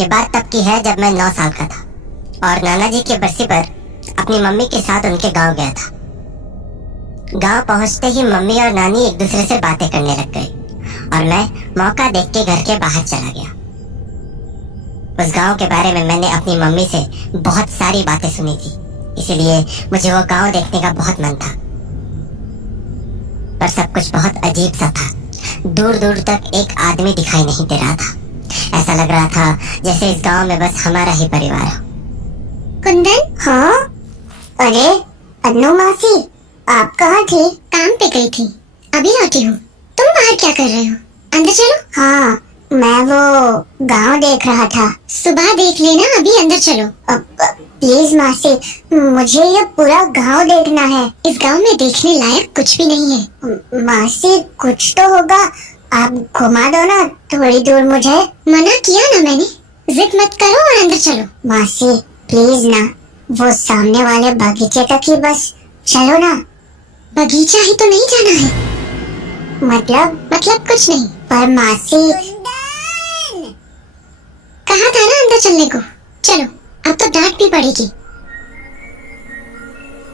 ये बात तब की है जब मैं 9 साल का था और नाना जी की बरसी पर अपनी मम्मी के साथ उनके गांव गया था। गांव पहुंचते ही मम्मी और नानी एक दूसरे से बातें करने लग गई और मैं मौका देख के घर के बाहर चला गया। उस गांव के बारे में मैंने अपनी मम्मी से बहुत सारी बातें सुनी थी, इसीलिए मुझे वो गांव देखने का बहुत मन था। पर सब कुछ बहुत अजीब सा था। दूर दूर तक एक आदमी दिखाई नहीं दे रहा था। ऐसा लग रहा था जैसे इस गांव में बस हमारा ही परिवार हो। कुंदन। हाँ? अरे अन्नू मासी, आप कहाँ थे? काम पे गई थी, अभी लौटी हूँ। तुम बाहर क्या कर रहे हो? अंदर चलो। हाँ, मैं वो गांव देख रहा था। सुबह देख लेना, अभी अंदर चलो। प्लीज मासी, मुझे ये पूरा गांव देखना है। इस गांव में देखने लायक कुछ भी नहीं है। मासी, कुछ तो होगा, आप घुमा दो ना थोड़ी दूर मुझे। मना किया ना मैंने, जिद मत करो और अंदर चलो। मासी प्लीज ना, वो सामने वाले बगीचे तक ही बस चलो ना। बगीचा ही तो नहीं जाना है। मतलब कुछ नहीं। पर मासी, कहा था ना अंदर चलने को। चलो, अब तो डांट भी पड़ेगी।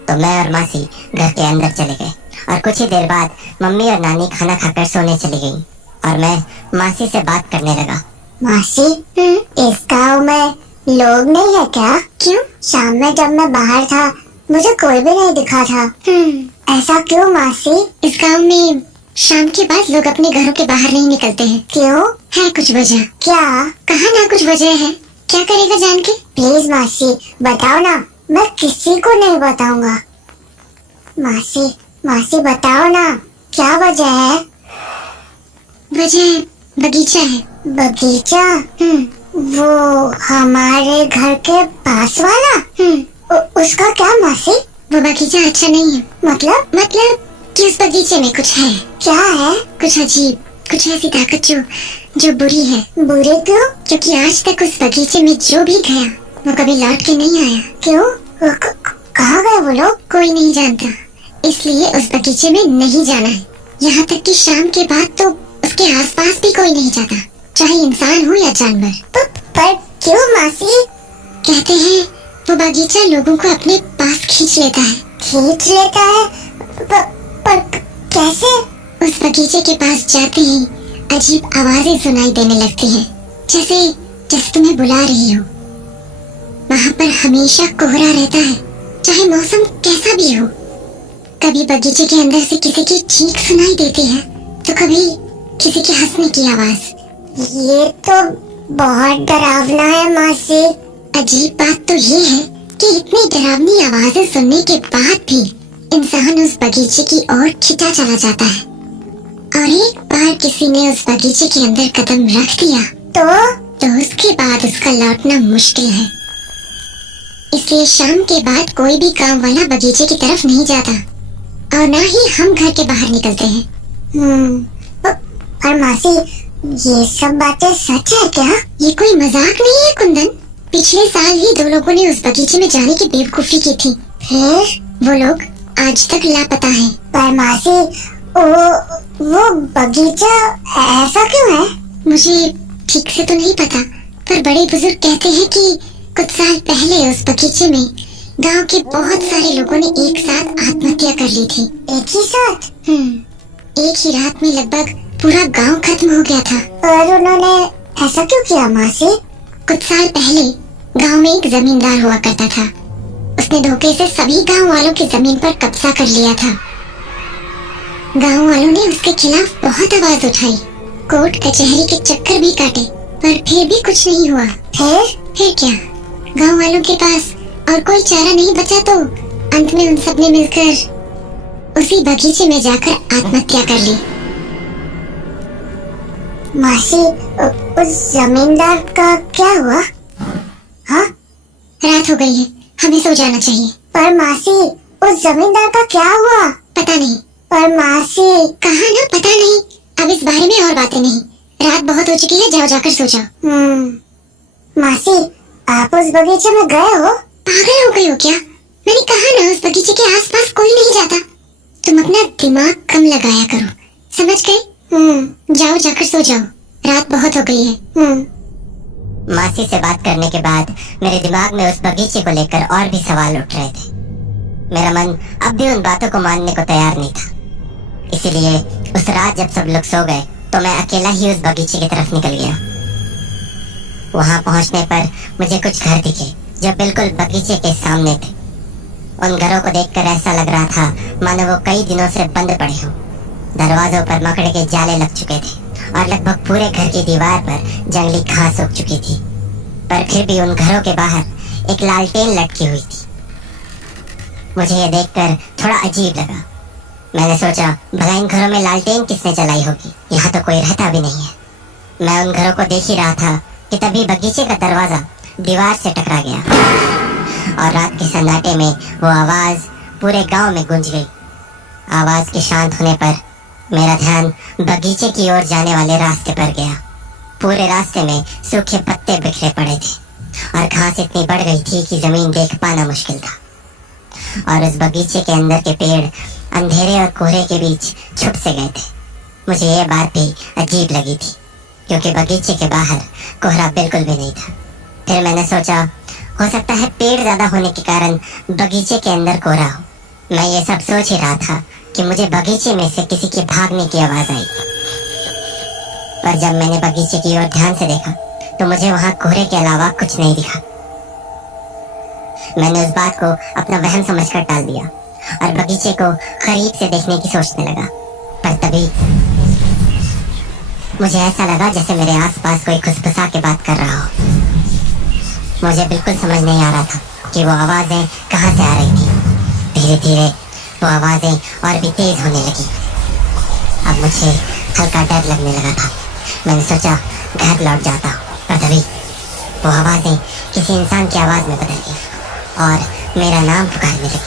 तो मैं और मासी घर के अंदर चले गए और कुछ ही देर बाद मम्मी और नानी खाना खाकर सोने चली गईं और मैं मासी से बात करने लगा। मासी, इस गांव में लोग नहीं है क्या? क्यों? शाम में जब मैं बाहर था मुझे कोई भी नहीं दिखा था। ऐसा क्यों मासी? इस गांव में शाम के बाद लोग अपने घरों के बाहर नहीं निकलते हैं। क्यों? है कुछ वजह। क्या? कहा ना कुछ वजह है। क्या करेगा जान के? प्लीज मासी बताओ ना, मैं किसी को नहीं बताऊंगा। मासी बताओ ना, क्या वजह है? वजह बगीचा है। बगीचा? वो हमारे घर के पास वाला? उसका क्या मासी? वो बगीचा अच्छा नहीं है। मतलब कि उस बगीचे में कुछ है। क्या है? कुछ अजीब, कुछ ऐसी ताकत जो बुरी है। बुरी क्यों? क्योंकि आज तक उस बगीचे में जो भी गया वो कभी लौट के नहीं आया। क्यों? कहाँ गए वो लोग? कोई नहीं जानता, इसलिए उस बगीचे में नहीं जाना है। यहाँ तक कि शाम के बाद तो उसके आसपास भी कोई नहीं जाता, चाहे इंसान हो या जानवर। पर क्यों मासी? कहते हैं वो बगीचा लोगों को अपने पास खींच लेता है। खींच लेता है? पर कैसे? उस बगीचे के पास जाते ही अजीब आवाजें सुनाई देने लगती हैं, जैसे तुम्हें बुला रही हो। वहाँ पर हमेशा कोहरा रहता है, चाहे मौसम कैसा भी हो। कभी बगीचे के अंदर से किसी की चीख सुनाई देती है, तो कभी किसी के हंसने की आवाज। ये तो बहुत डरावना है मासी। अजीब बात तो ये है कि इतनी डरावनी आवाजें सुनने के बाद भी इंसान उस बगीचे की ओर खिंचा चला जाता है। और एक बार किसी ने उस बगीचे के अंदर कदम रख दिया तो उसके बाद उसका लौटना मुश्किल है। इसलिए शाम के बाद कोई भी गांव वाला बगीचे की तरफ नहीं जाता और ना ही हम घर के बाहर निकलते हैं। पर मासी, ये सब बातें सच है क्या? ये कोई मजाक नहीं है कुंदन। पिछले साल ही 2 लोगों ने उस बगीचे में जाने की बेवकूफी की थी, फिर वो लोग आज तक लापता हैं। पर मासी, वो बगीचा ऐसा क्यों है? मुझे ठीक से तो नहीं पता, पर बड़े बुजुर्ग कहते हैं कि कुछ साल पहले उस बगीचे में गांव के बहुत सारे लोगों ने एक साथ आत्महत्या कर ली थी। एक ही साथ? एक ही रात में लगभग पूरा गांव खत्म हो गया था। और उन्होंने ऐसा क्यों किया मासी? कुछ साल पहले गांव में एक जमींदार हुआ करता था। उसने धोखे से सभी गांव वालों की जमीन पर कब्जा कर लिया था। गांव वालों ने उसके खिलाफ बहुत आवाज उठाई, कोर्ट कचहरी के चक्कर भी काटे, पर फिर भी कुछ नहीं हुआ। फिर क्या, गांव वालों के पास और कोई चारा नहीं बचा तो अंत में उन सब ने मिलकर उसी बगीचे में जाकर आत्महत्या कर ली। मासी, उस जमींदार का क्या हुआ? हाँ? रात हो गई है, हमें सो जाना चाहिए। पर मासी, उस जमींदार का क्या हुआ? पता नहीं। पर मासी, कहा ना पता नहीं। अब इस बारे में और बातें नहीं, रात बहुत हो चुकी है, जाओ जाकर सो जाओ। मासी, आप उस बगीचे में गए हो? पागल हो गई हो क्या? मैंने कहा ना उस बगीचे के आसपास कोई नहीं जाता। तुम अपना दिमाग कम लगाया करो, समझ गए? जाओ जाकर सो जाओ, रात बहुत हो गई है। मासी से बात करने के बाद मेरे दिमाग में उस बगीचे को लेकर और भी सवाल उठ रहे थे। मेरा मन अब भी उन बातों को मानने को तैयार नहीं था। इसीलिए उस रात जब सब लोग सो गए तो मैं अकेला ही उस बगीचे की तरफ निकल गया। वहां पहुंचने पर मुझे कुछ घर दिखे जो बिल्कुल बगीचे के सामने थे। उन घरों को देखकर ऐसा लग रहा था मानो वो कई दिनों से बंद पड़े हों। दरवाजों पर मकड़े के जाले लग चुके थे और लगभग पूरे घर की दीवार पर जंगली घास उग चुकी थी, पर फिर भी उन घरों के बाहर एक लालटेन लटकी हुई थी। मुझे यह देखकर थोड़ा अजीब लगा। मैंने सोचा भला इन घरों में लालटेन किसने जलाई होगी, यहाँ तो कोई रहता भी नहीं है। मैं उन घरों को देख ही रहा था कि तभी बगीचे का दरवाजा दीवार से टकरा गया और रात के सन्नाटे में वो आवाज पूरे गांव में गूंज गई। आवाज के शांत होने पर मेरा ध्यान बगीचे की ओर जाने वाले रास्ते पर गया। पूरे रास्ते में सूखे पत्ते बिखरे पड़े थे और घास इतनी बढ़ गई थी कि जमीन देख पाना मुश्किल था। और उस बगीचे के अंदर के पेड़ अंधेरे और कोहरे के बीच छुप से गए थे। मुझे यह बात भी अजीब लगी थी क्योंकि बगीचे के बाहर कोहरा बिल्कुल भी नहीं था। फिर मैंने सोचा हो सकता है पेड़ ज्यादा होने के कारण बगीचे के अंदर कोहरा हो। मैं ये सब सोच ही रहा था कि मुझे बगीचे में से किसी के भागने की आवाज आई। पर जब मैंने बगीचे की ओर ध्यान से देखा तो मुझे वहां कोहरे के अलावा कुछ नहीं दिखा। मैंने उस बात को अपना वहम समझकर टाल दिया और बगीचे को करीब से देखने की सोचने लगा। पर तभी मुझे ऐसा लगा जैसे मेरे आसपास कोई खुसफुसा के बात कर रहा हो। मुझे बिल्कुल समझ नहीं आ रहा था कि वो आवाजें कहाँ से आ रही थी। धीरे धीरे वो आवाजें और भी तेज होने लगी। अब मुझे हल्का डर लगने लगा था। मैंने सोचा घर लौट जाता हूँ, पर तभी वो आवाजें किसी इंसान की आवाज में बदल गई और मेरा नाम पुकारने लगी।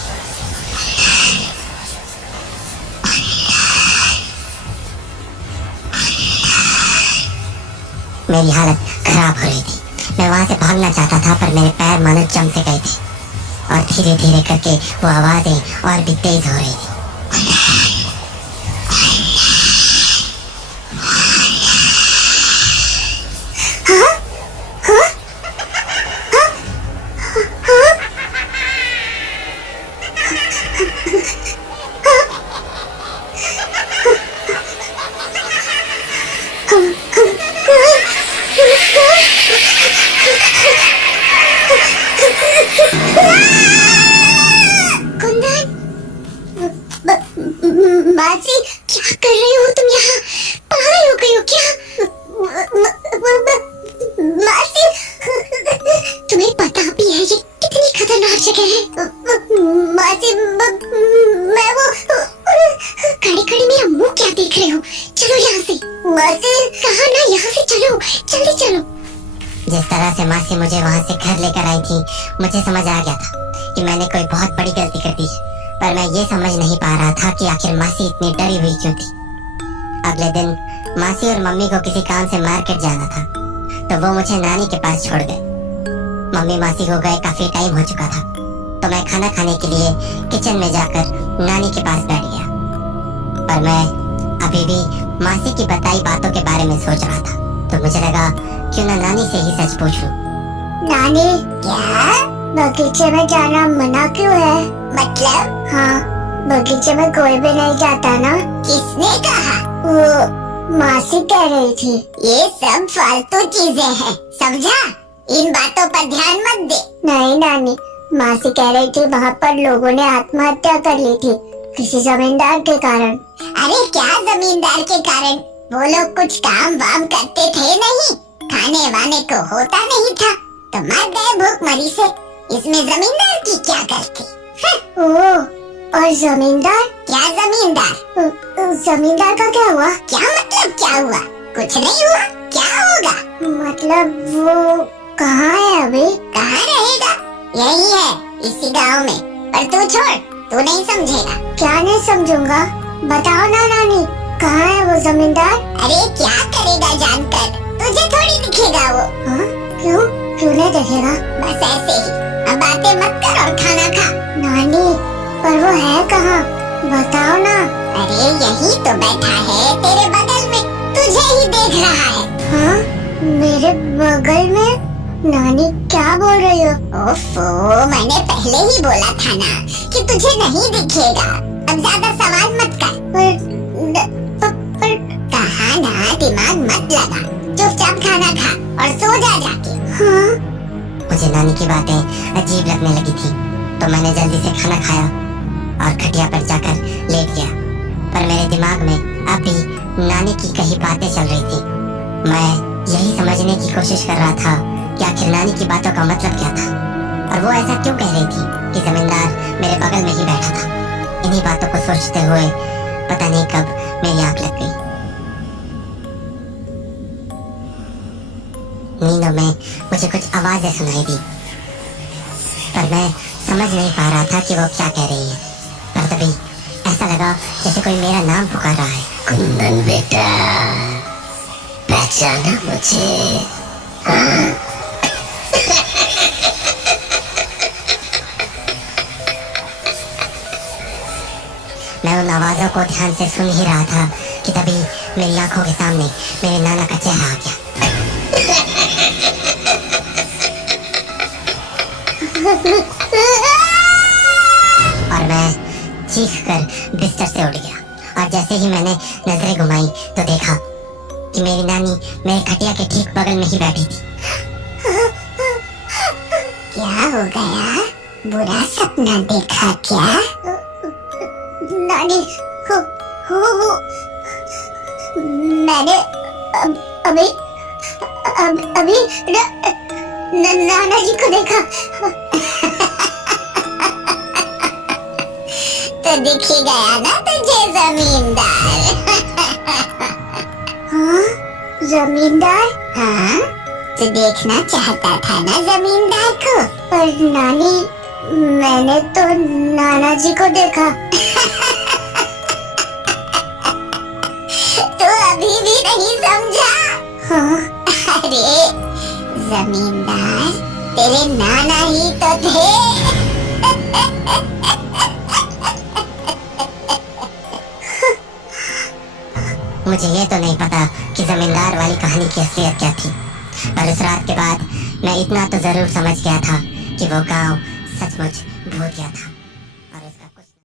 मेरी हालत खराब हो रही थी। मैं वहां से भागना चाहता था पर मेरे पैर मानो जम से गए थे और धीरे धीरे करके वो आवाजें और भी तेज हो रही थी। मासी, क्या कर रही हो तुम यहाँ? पागल हो गई हो क्या? मासी, तुम्हें पता भी है ये कितनी खतरनाक जगह है? मासी, मैं वो खड़े खड़े मेरा मुंह क्या देख रहे हो? चलो यहाँ से। मासी, कहा ना, यहाँ से चलो, जल्दी चलो। जिस तरह से मासी मुझे वहाँ से घर लेकर आई थी, मुझे समझ आ गया था कि मैंने कोई बहुत बड़ी गलती कर दी है। पर मैं ये समझ नहीं पा रहा था कि आखिर मासी इतनी डरी हुई क्यों थी। अगले दिन मासी और मम्मी को किसी काम से मार्केट जाना था तो वो मुझे नानी के पास छोड़ गए। मम्मी मासी को गए काफी टाइम हो चुका था तो मैं खाना खाने के लिए किचन में जाकर नानी के पास बैठ गया। पर मैं अभी भी मासी की बताई बातों के बारे में सोच रहा था तो मुझे लगा क्यों ना नानी से ही सच पूछ लूं। नानी, क्या बगीचे में जाना मना क्यों है? मतलब? हाँ, बगीचे में कोई भी नहीं जाता ना। किसने कहा? वो मासी कह रही थी। ये सब फालतू चीजें हैं, समझा? इन बातों पर ध्यान मत दे। नहीं नानी, मासी कह रही थी वहाँ पर लोगों ने आत्महत्या कर ली थी किसी जमींदार के कारण। अरे क्या जमींदार के कारण? वो लोग कुछ काम वाम करते थे नहीं, खाने वाने को होता नहीं था तो मर गए भूखमरी से। इसमें जमींदार की क्या गलती? ओह, और जमींदार? क्या जमींदार? जमींदार का क्या हुआ? क्या मतलब क्या हुआ? कुछ नहीं हुआ, क्या होगा? मतलब वो कहाँ है अभी? कहाँ रहेगा? यही है, इसी गांव में। पर तू छोड़, तू नहीं समझेगा। क्या नहीं समझूंगा? बताओ ना नानी, कहाँ है वो जमींदार? अरे क्या करेगा जानकर, तुझे थोड़ी दिखेगा वो। हाँ? क्यों? क्यों नहीं दिखेगा? बस ऐसे ही। अब बातें मत कर और खाना खा। नानी, पर वो है कहाँ? बताओ ना। अरे यही तो बैठा है तेरे बगल में, तुझे ही देख रहा है। हाँ? मेरे बगल में? नानी क्या बोल रही हो? ओफो, मैंने पहले ही बोला था ना कि तुझे नहीं दिखेगा। अब ज्यादा सवाल मत कर। पर कहा ना, दिमाग मत लगा, चुपचाप खाना खा और सो जा जाके। हाँ? मुझे नानी की बातें अजीब लगने लगी थी, तो मैंने जल्दी से खाना खाया और खटिया पर जाकर लेट गया। पर मेरे दिमाग में अब भी नानी की कही बातें चल रही थी। मैं यही समझने की कोशिश कर रहा था कि आखिर नानी की बातों का मतलब क्या था, और वो ऐसा क्यों कह रही थी कि जमींदार मेरे बगल में ही बैठा था। इन्हीं बातों को सोचते हुए पता नहीं कब मेरी आंख लग गई। नींदों में मुझे कुछ आवाजें सुनाई दी, पर मैं समझ नहीं पा रहा था कि वो क्या कह रही है। पर तभी ऐसा लगा जैसे कोई मेरा नाम पुकार रहा है। कुंदन बेटा, पहचाना मुझे? हाँ? मैं उन आवाजों को ध्यान से सुन ही रहा था कि तभी मेरी आंखों के सामने मेरे नाना का चेहरा आ गया। और मैं चीख कर बिस्तर से उठ गया, और जैसे ही मैंने नजरें घुमाई तो देखा कि मेरी नानी मेरे खटिया के ठीक बगल में ही बैठी थी। क्या हो गया? बुरा सपना देखा क्या? नानी हो मैंने अभी नाना जी को देखा। तो दिख ही गया ना तुझे जमींदार? हाँ? जमींदार? हाँ, तू देखना चाहता था ना जमींदार को? पर नानी, मैंने तो नाना जी को देखा। तू अभी भी नहीं समझा? हाँ? अरे जमींदार, तेरे नाना ही तो थे। मुझे ये तो नहीं पता कि जमींदार वाली कहानी की असलियत क्या थी, पर उस रात के बाद मैं इतना तो जरूर समझ गया था कि वो गांव सचमुच भूत गया था।